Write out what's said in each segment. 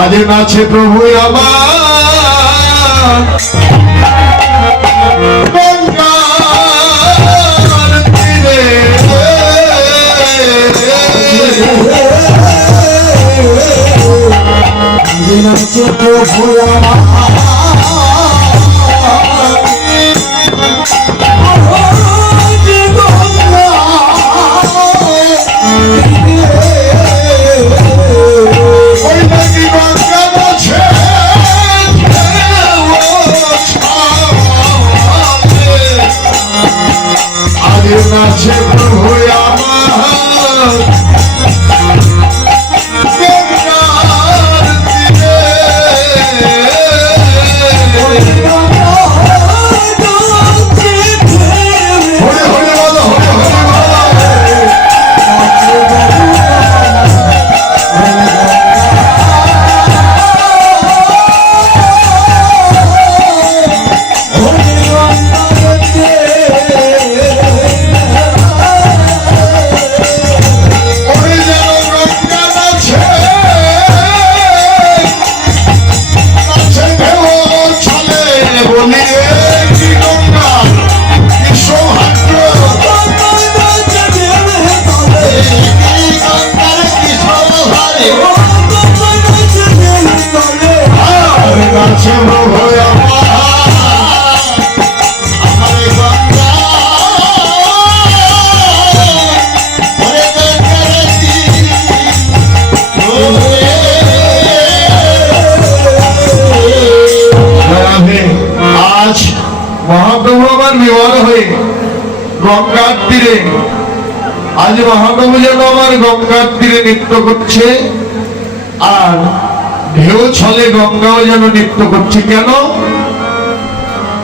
আজ নাচে প্রভু আমার গঙ্গার তীরে, আজ নাচে প্রভু আমার নাচে প্রভু আমার গঙ্গার তীরে, হরে হরে বলো, হরে হরে বলো। মহাপ্রভু আমার বিবাহ হয়ে গঙ্গার তীরে, আজ মহাপ্রভু যেন আমার গঙ্গার তীরে নৃত্য করছে, আর ঢেউ ছলে গঙ্গাও যেন নৃত্য করছে। কেন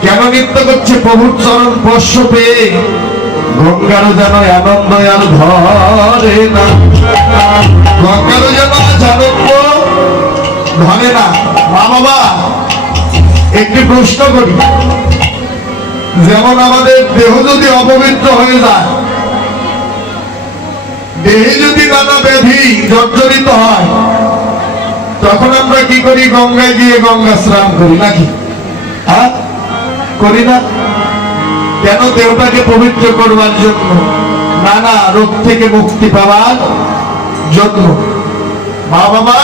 কেন নৃত্য করছে? প্রভুর চরণ স্পর্শ পেয়ে গঙ্গারও যেন আনন্দ আর ধরে না, গঙ্গারও যেন আনন্দ ধরে না। মা বাবা, একটি প্রশ্ন করি, যেমন আমাদের দেহ যদি অপবিত্র হয়ে যায়, দেহে যদি নানা ব্যাধি জর্জরিত হয়, তখন আমরা কি করি? গঙ্গায় গিয়ে গঙ্গা স্নান করি নাকি? হ্যাঁ, করি না? কেন? দেহটাকে পবিত্র করবার জন্য, নানা রোগ থেকে মুক্তি পাওয়ার জন্য। মা বাবা,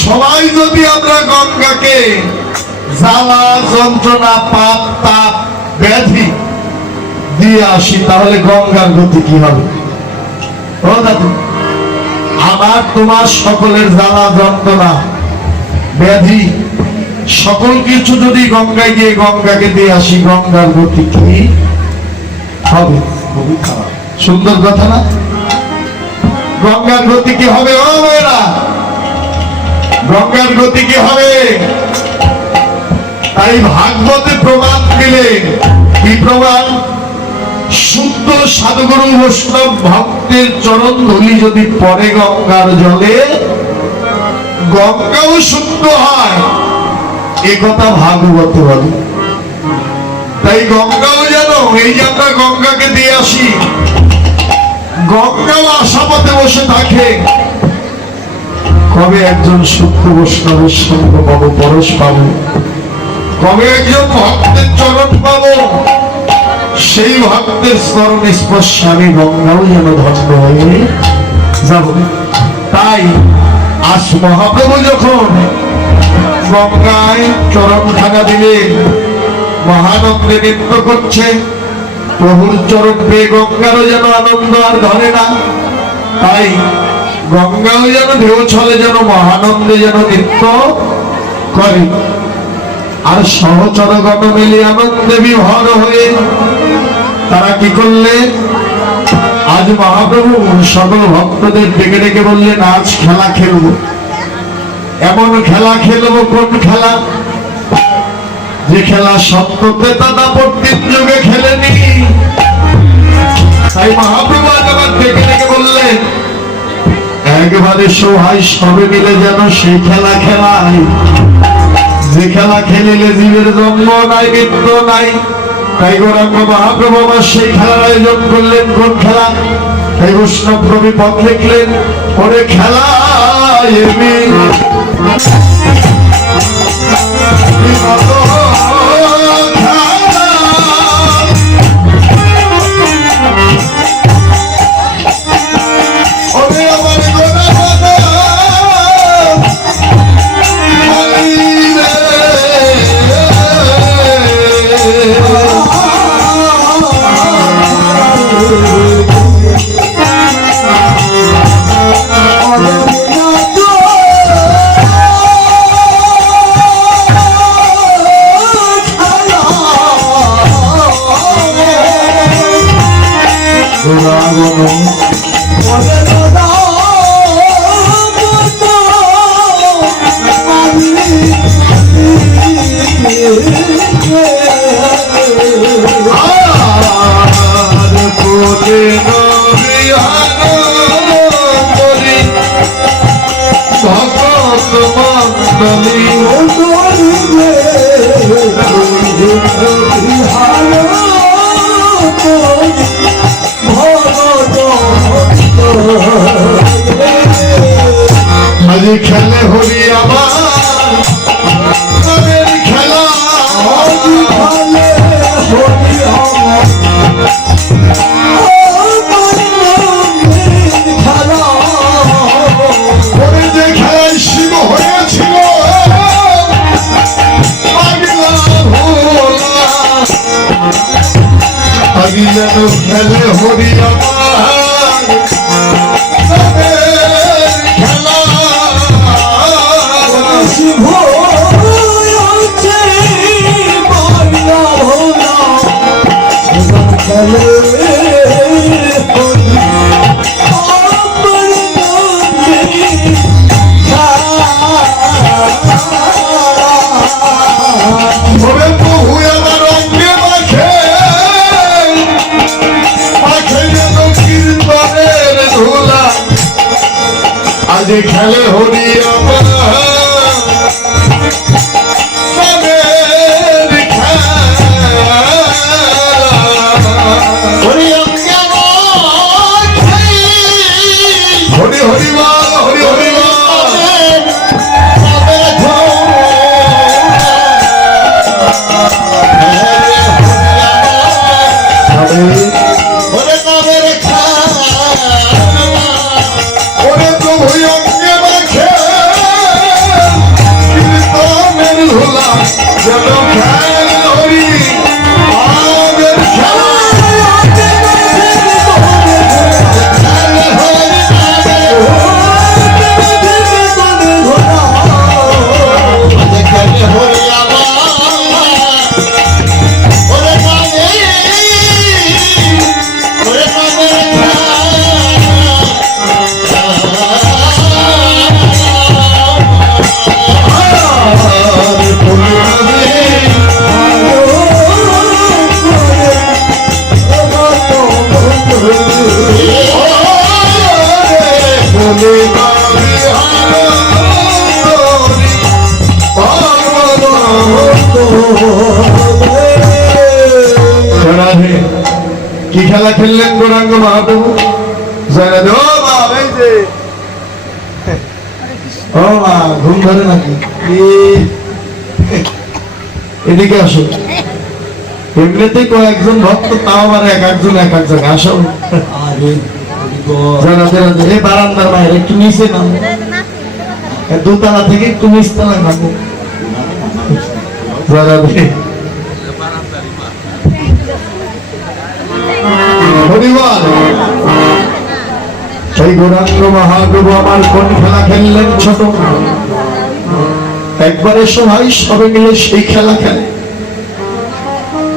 সবাই যদি আমরা গঙ্গাকে জ্বালা যন্ত্রণা পাপ তাপ ব্যাধি দিয়ে আসি, তাহলে গঙ্গার গতি কি হবে? ও দাদু, আমার তোমার সকলের জ্বালা যন্ত্রণা ব্যাধি সকল কিছু যদি গঙ্গায় গিয়ে গঙ্গাকে দিয়ে আসি, গঙ্গার গতি কি হবে? খুবই খারাপ। সুন্দর কথা না? গঙ্গার গতি কি হবে? ও মেয়েরা, গঙ্গার গতি কি হবে? তাই ভাগবতে প্রমাণ দিলেন। কি প্রমাণ? শুদ্ধ সাধুগুরু বৈষ্ণব ভক্তের চরণ ধুলি যদি পড়ে গঙ্গার জলে, গঙ্গাও শুদ্ধ হয়, এ কথা ভাগবতে বলে। তাই গঙ্গাও যেন, এই যে আমরা গঙ্গাকে দিয়ে আসি, গঙ্গাও আশাপথে বসে থাকে, কবে একজন শুদ্ধ বৈষ্ণবের সঙ্গ পাবো, পরশ পাবো, কবে একজন ভক্তের চরণ পাবো, সেই ভক্তের চরণ স্পর্শে আমি গঙ্গাও যেন ধন্য হয়ে যাব। তাই আজ মহাপ্রভু যখন গঙ্গায় চরণ খানা দিলেন, মহানন্দে নৃত্য করছে, প্রভুর চরণ পেয়ে গঙ্গারও যেন আনন্দ আর ধরে না। তাই গঙ্গাও যেন ঢেউ ছলে যেন মহানন্দে যেন নৃত্য করে, আর সহচরগণ মিলে আনন্দে বিভোর হয়ে তারা কি করলেন? আজ মহাপ্রভু সকল ভক্তদের ডেকে ডেকে বললেন, আজ খেলা খেলবো। এমন খেলা খেলবো, কোন খেলা? যে খেলা সত্যতা দাপত্যের যুগে খেলেনি। তাই মহাপ্রভু আবার ডেকে ডেকে বললেন, একবারে সহায় সবে মিলে যেন সেই খেলা খেলায়, যে খেলা খেলিলে জীবের জন্ম নাই, মৃত্যু নাই। তাই গৌরাঙ্গ মহাপ্রভু আমার সেই খেলার আয়োজন করলেন। কোন খেলা? এই বৈষ্ণব কবি পদ লিখলেন, ওরে খেলা এবি আজি খেলে হরি আমার খেলা, আজি খেলে হরি আমার খেলা। ওরে যে খেলায় শিব হয়েছিল আজি যেন খেলে হরি আমার খেলা। শিব আছে বাংলা ভোলা খেলে আজি খেলে হরি আমার হরি হরি হরি বল, হরি হরি বল। কি খেলা খেললেন গৌরাঙ্গ মহাপ্রভু? ও মা ঘুম ধরে নাকি? এদিকে আসো। এমনিতেই কয়েকজন ভক্ত, তাও আবার এক একজন আসো। এই বারান্দার বাইরে একটু নিচে নামো, দোতলা থেকে একটু নিচতলা নামো। সেই গৌরাঙ্গ মহাপ্রভু আমার কোন খেলা খেললেন? ছোট একবারে সবাই সবে মিলে সেই খেলা খেলে,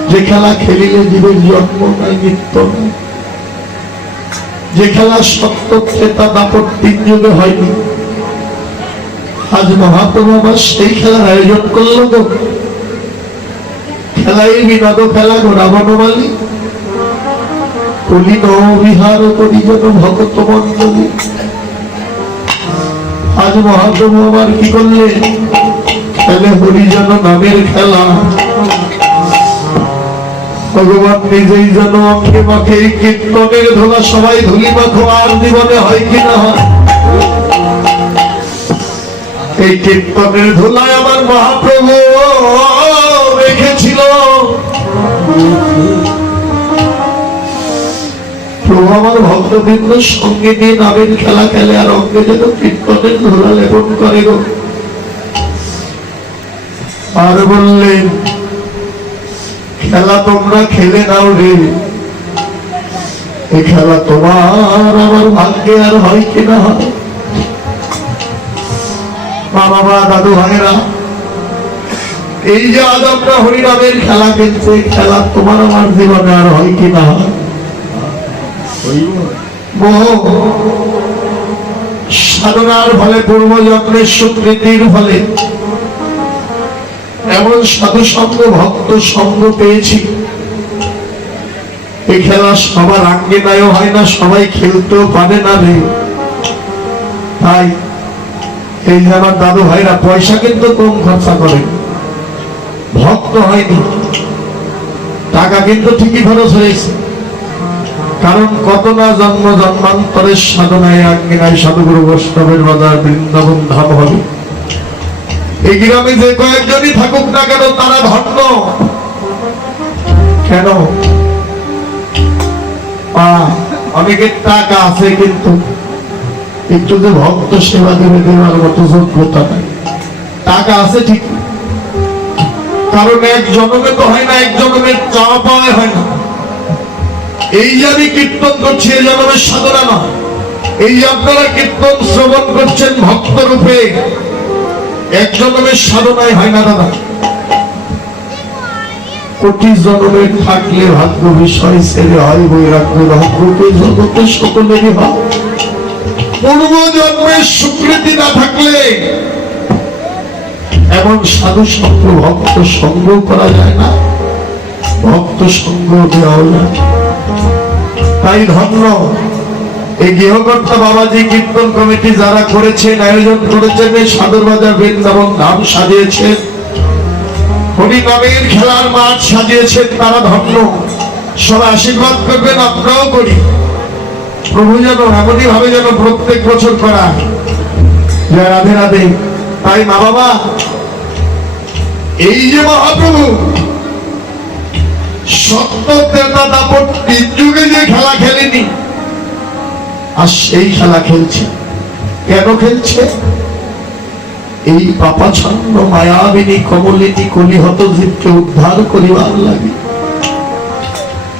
যে খেলা খেলিলে জীবের জন্ম নাই, মৃত্যু নাই, যে খেলা সত্য ত্রেতা দাপট 3 যুগে হয়নি। আজ মহাপ্রভু আবার সেই খেলার আয়োজন করল গো। খেলাই বিনোদ খেলা গো, রাবণমালী কলি নবিহার করি যেন ভগত মন্ডলী। আজ মহাপ্রভু আবার কি করলেন? খেলে হরিজন নামের খেলা। ভগবান নিজেই যেন অঙ্গে মাখে এই কীর্তনের ধুলা সবাই ধুলি মাখো আর জীবনে হয় কিনা হয়। এই কীর্তনের ধুলায় আমার মহাপ্রভু রেখেছিল। প্রভু আমার ভক্তবৃন্দ সঙ্গে নিয়ে নামের খেলা খেলে আর অঙ্গে যেন কীর্তনের ধুলা লেপন করে গো। আর বললেন খেলা তোমরা খেলে নাও রে, এই খেলা তোমার আমার ভাগ্যে আর হয় কিনা হয়। মা বাবা দাদু ভাইরা, এই যে আজ আমরা হরিনামের খেলা খেলছে, খেলা তোমার আমার জীবনে আর হয় কিনা হয়। সাধনার ফলে পূর্বজন্মের স্বীকৃতির ফলে এমন সাধু সঙ্গ ভক্ত সঙ্গ পেয়েছি, এই খেলা সবার আঙ্গিনায়ও হয় না, সবাই খেলতেও পারে না রে। তাই এই যে আমার দাদু ভাইরা পয়সা কিন্তু কম খরচা করে, ভক্ত হয়নি, টাকা কিন্তু ঠিকই খরচ হয়েছে। কারণ কত না জন্ম জন্মান্তরের সাধনায় আঙ্গিনায় সাধুগুরু বৈষ্ণবের বাজার বৃন্দাবন ধাম হবে। এই গ্রামে যে কয়েকজনই থাকুক না কেন তারা ধন্য। কেন? অনেকের টাকা আছে কিন্তু একটু যে ভক্ত সেবা দেবে দেওয়ার মতো যোগ্যতা নাই। টাকা আছে ঠিক, কারণ এক জন্মে তো হয় না, এক জন্মের চাওয়া পাওয়া হয় না। এই যে আমি কীর্তন করছি এই জন্মের সাধনা না, এই যে আপনারা কীর্তন শ্রবণ করছেন ভক্ত রূপে, এক জন্মের সাধনায় হয় না দাদা। কোটি জন্মের থাকলে ভাগ্য বিষয় ছেড়ে হয় বৈরাগ্য রূপে জগতে সকলেরই হয়। পূর্ব জন্মের স্বীকৃতি না থাকলে এমন সাধু সঙ্গ ভক্ত সঙ্গ করা যায় না, ভক্ত সঙ্গ দেওয়া যায়। তাই ধন্য এই গৃহকর্তা বাবাজি কীর্তন কমিটি যারা করেছেন, আয়োজন করেছেন, এই সাদর বাজার বৃন্দাবন ধাম সাজিয়েছেন, হরিনামের খেলার মাঠ সাজিয়েছেন, তারা ধন্য। সবাই আশীর্বাদ করবেন, আমরাও করি। প্রভু যেন এমনই ভাবে যেন প্রত্যেক বছর করা যায়। রাধে রাধে। তাই মা বাবা, এই যে মহাপ্রভু সত্য ত্রেতা দাপট তিন যুগে যে খেলা খেলেনি, আর সেই খেলা খেলছে। কেন খেলছে? এই পাপাচ্ছন্ন মায়াবিনী কমলিনী কলিহত জীবকে উদ্ধার করিবার লাগে।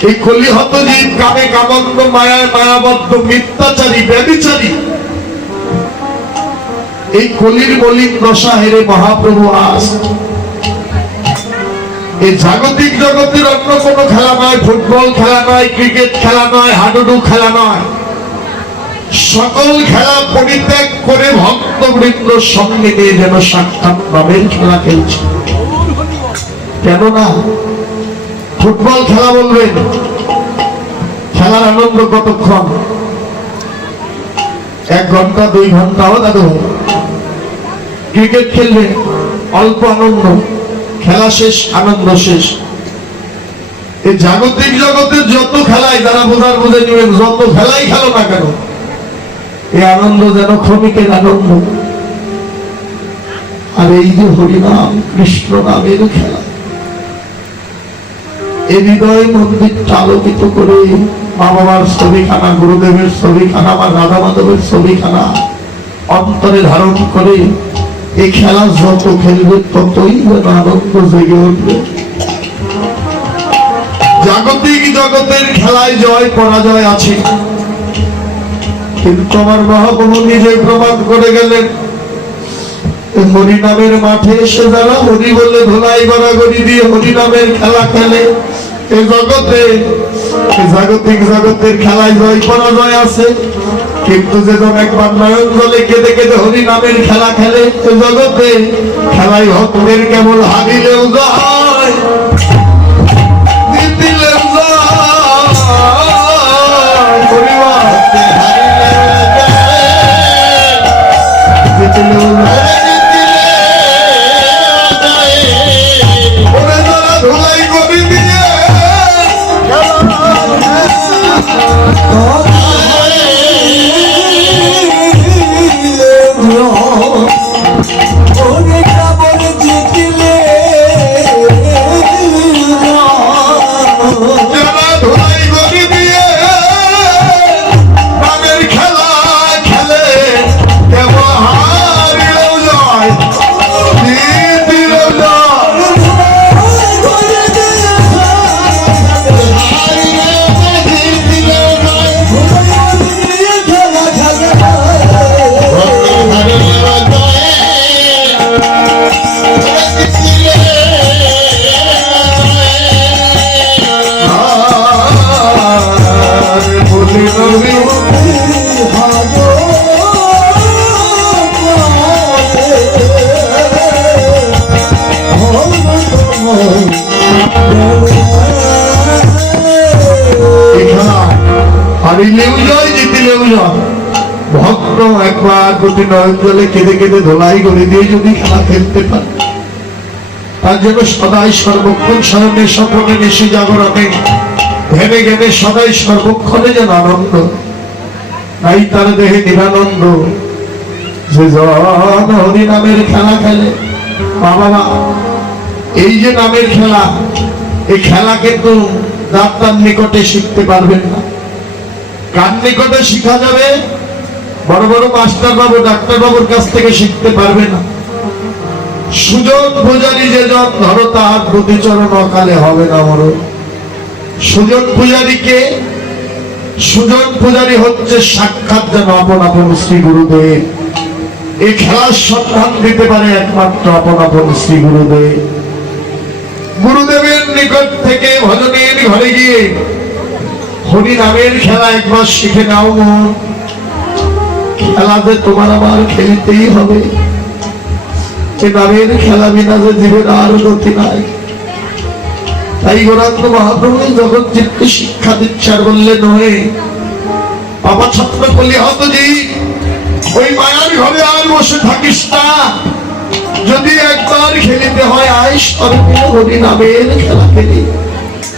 এই কলিহত জীব কামে কামন্দ মায়ায় মায়াবদ্ধ মিথ্যাচারী ব্যভিচারী, এই কলির মলিন দশা হেরে মহাপ্রভু আস। এই জাগতিক জগতের অন্য কোনো খেলা নয়, ফুটবল খেলা নয়, ক্রিকেট খেলা নয়, হাডুডু খেলা নয়, সকল খেলা পরিত্যাগ করে ভক্তবৃন্দ সঙ্গে নিয়ে যেন সাক্ষাৎ নামের খেলা খেলছে। কেননা ফুটবল খেলা বলবেন, খেলার আনন্দ কতক্ষণ? 1 ঘন্টা 2 ঘন্টাও দাদু। ক্রিকেট খেলবে অল্প আনন্দ, খেলা শেষ আনন্দ শেষ। এই জাগতিক জগতের যত খেলাই যারা বোঝার বুঝে নেবেন, যত খেলাই খেলো না কেন, এই আনন্দ যেন ক্ষণিকের আনন্দ। আর এই যে হরিনাম কৃষ্ণ নামের খেলা, এই হৃদয় মন্দিরটা আলোকিত করে মা বাবার ছবিখানা, গুরুদেবের ছবিখানা, আমার রাধা মাধবের ছবিখানা অন্তরে ধারণ করে এই খেলা যত খেলবে ততই যেন আনন্দ জেগে উঠবে। জাগতিক জগতের খেলায় জয় পরাজয় আছে, কিন্তু আমার মহাপ্রভু নিজে প্রমাণ করে গেলেন। হরিনামের মাঠে এসে যারা হরি বলে ধোলাই গড়াগড়ি দিয়ে হরিনামের খেলা খেলে, এই জগতে জাগতিক জগতের খেলায় জয় পরাজয় আছে, কিন্তু যেজন একবার নয়ন জলে কেঁদে কেঁদে হরিনামের খেলা খেলে, এই জগতে খেলায় ভক্তের কেবল হারিলেও যায়, জিতিলেও যায়, পরিবার জিতিলেও যায়। ওরে যারা ধুলাই করে দিয়ে হারিলেও জয়, জিতিলেও জয়। ভক্ত একবার প্রতি নয়ন জলে কেঁদে কেঁদে ধোলাই করে দিয়ে যদি খেলা খেলতে পারে, তার জন্য সদাই সর্বক্ষণ স্মরণে স্বপনে নিশি জাগরণে ঘেমে ঘেমে সদাই সর্বক্ষণে যেন আনন্দ, নাই তার দেহে নিরানন্দ। যে জন হরি নামের খেলা খেলে, বাবা এই যে নামের খেলা, এই খেলা কিন্তু ডাক্তার নিকটে শিখতে পারবেন না। কার নিকটে শিখা যাবে? বড় বড় মাস্টার বাবু, ডাক্তার বাবুর কাছ থেকে শিখতে পারবে না। সুজন পূজারী যে জন ধরো, তাহার প্রতিচরণ অকালে হবে না মর। সুজন পূজারীকে, সুজন পূজারী হচ্ছে সাক্ষাৎ যেন আপন আপন শ্রী গুরুদেব। এই খেলার সন্ধান দিতে পারে একমাত্র আপন আপন শ্রী গুরুদেব। গুরুদেবের নিকট থেকে ভজনের ঘরে গিয়ে হরি নামের খেলা একবার শিখে নাও মন। খেলাতে তোমার আমার খেলতেই হবে। যে নামের খেলা বিনা যে জীবন আর গতি নাই। তাই গৌরাঙ্গ মহাপ্রভু যখন চিত্তে শিক্ষা দিচ্ছে আর বললেন, নহে বাবা ছাত্র বলি হত যে ওই মায়ার ঘরে আর বসে থাকিস না, যদি একবার খেলিতে হয় আয় স্বর্গে হরি নামের খেলা খেলি।